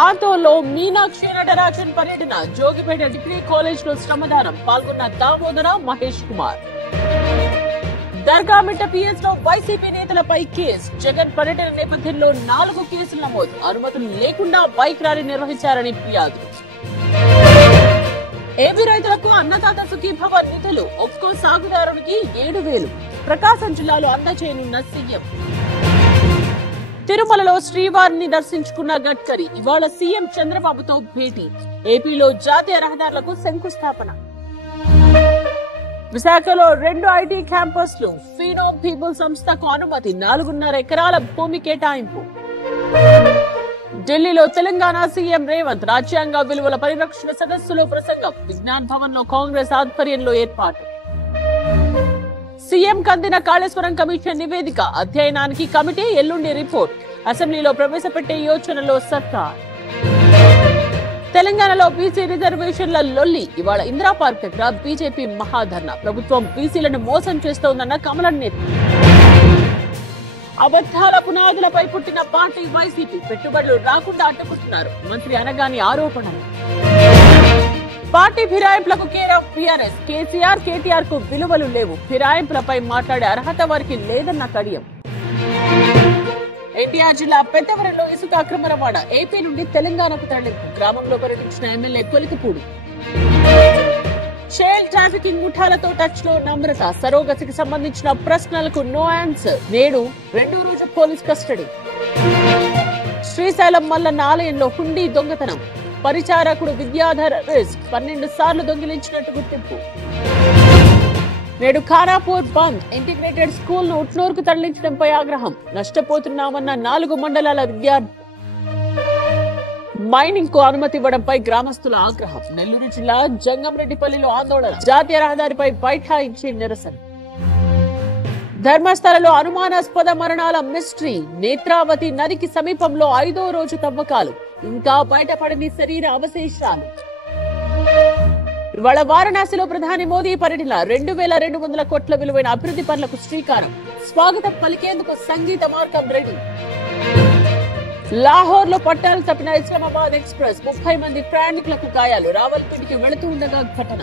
ఆటోలో మీనాక్షి నటరాజన్ పర్యటన, Jogipet degree college లో శ్రమదానం, పాల్గొన్న దామోదర, మహేష్ కుమార్. దర్గామిట్ట పిఎస్ లో వైసీపీ నేతలపై కేసు, జగన్ పర్యటన నేపథ్యంలో 4 కేసులు నమోదు, అనుమతులు లేకుండా బైక్ ర్యాలీ నిర్వహించారని ఫిర్యాదు. ఏపీ రైతులకు అన్నదాత సుఖీభవ నిధులు, ఒక్కో సాగుదారునికి 7,000, ప్రకాశం జిల్లాలో అందజేయనున్న సీఎం. తిరుమలలో శ్రీవారిని దర్శించుకున్న గడ్కరీ, ఇవాళ సీఎం చంద్రబాబుతో భేటీ. ఏపీలో జాతీయ రహదారులకు శంకుస్థాపన. విశాఖలో 2 ఐటీ క్యాంపస్లు, ఫీనో పీపుల్ సంస్థకు అనుమతి, 4.5 ఎకరాల భూమి కేటాయింపు. ఢిల్లీలో తెలంగాణ సీఎం రేవంత్ రాజ్యాంగ విలువల పరిరక్షణ సదస్సులో ప్రసంగం, విజ్ఞాన్ భవన్ లో కాంగ్రెస్ ఆధ్వర్యంలో ఏర్పాటు. సీఎం కందిన కాళేశ్వరం కమిషన్ నివేదిక, అధ్యయనానికి కమిటీ, ఎల్లుండి రిపోర్ట్. అసెంబ్లీలో ప్రవేశపెట్టే యోచనలో సర్కార్. తెలంగాణలో బీసీ రిజర్వేషన్ల లొల్లి, ఇవాళ ఇందిరా పార్క్ దగ్గర బీజేపీ మహాధర్నా, ప్రభుత్వం బీసీలను మోసం చేస్తోందన్న కమలం నేత. అబద్ధాల పునాదులపై పుట్టిన పార్టీ వైసీపీ, పెట్టుబడులు రాకుండా అడ్డుకుంటున్నారు మంత్రి అనగాని ఆరోపణలు. పార్టీ ఫిరాయింపులకు care of BRS, KCR KTR కు విలువలు లేవు, ఫిరాయింపులపై మాట్లాడే అర్హత వారికి లేదన్న కడియం. ఎన్టీఆర్ జిల్లా పెద్దవరంలో ఇసుక అక్రమ రవాణా, ఏపీ నుండి తెలంగాణకు తరలింపు, గ్రామంలో పర్యటించిన ఎమ్మెల్యే కొలికపూడి. షేల్ ట్రాఫికింగ్ ముఠాలతో టచ్ లో నమ్రత, సరోగతికి సంబంధించిన ప్రశ్నలకు నో ఆన్సర్, నేడు 2వ రోజు పోలీస్ కస్టడీ. శ్రీశైలం మల్లన్న ఆలయంలో హుండీ దొంగతనం, పరిచారకుడు విద్యాధర్ రిస్క్, 12 సార్లు దొంగిలించినట్టు గుర్తింపు. నేడు ఖానాపూర్ బంద్, ఇంటిగ్రేటెడ్ స్కూల్ ను ఉట్నూరుకు తరలించడంపై ఆగ్రహం, నష్టపోతున్నామన్న 4 మండలాల విద్యార్థులు. మైనింగ్ కు అనుమతి ఇవ్వడంపై గ్రామస్తుల ఆగ్రహం, నెల్లూరు జిల్లా జంగంరెడ్డిపల్లిలో ఆందోళన, జాతీయ రహదారిపై బైఠాయించి నిరసన. ధర్మస్థలలో అనుమానాస్పద మరణాల మిస్టరీ, నేత్రావతి నదికి సమీపంలో 5వ రోజు తవ్వకాలు, ఇంకా బయటపడని శరీర అవశేషాలు. ఇవాళ వారణాసిలో ప్రధాని మోదీ పర్యటన, 2,200 కోట్ల విలువైన అభివృద్ధి పనులకు శ్రీకారం, స్వాగతం పలికేందుకు సంగీత మార్గం రెడీ. లాహోర్ లో పట్టాలు తప్పిన ఇస్లామాబాద్ ఎక్స్ప్రెస్, 30 మంది ప్రయాణికులకు గాయాలు, రావల్పిండికి వెళుతూ ఉండగా ఘటన.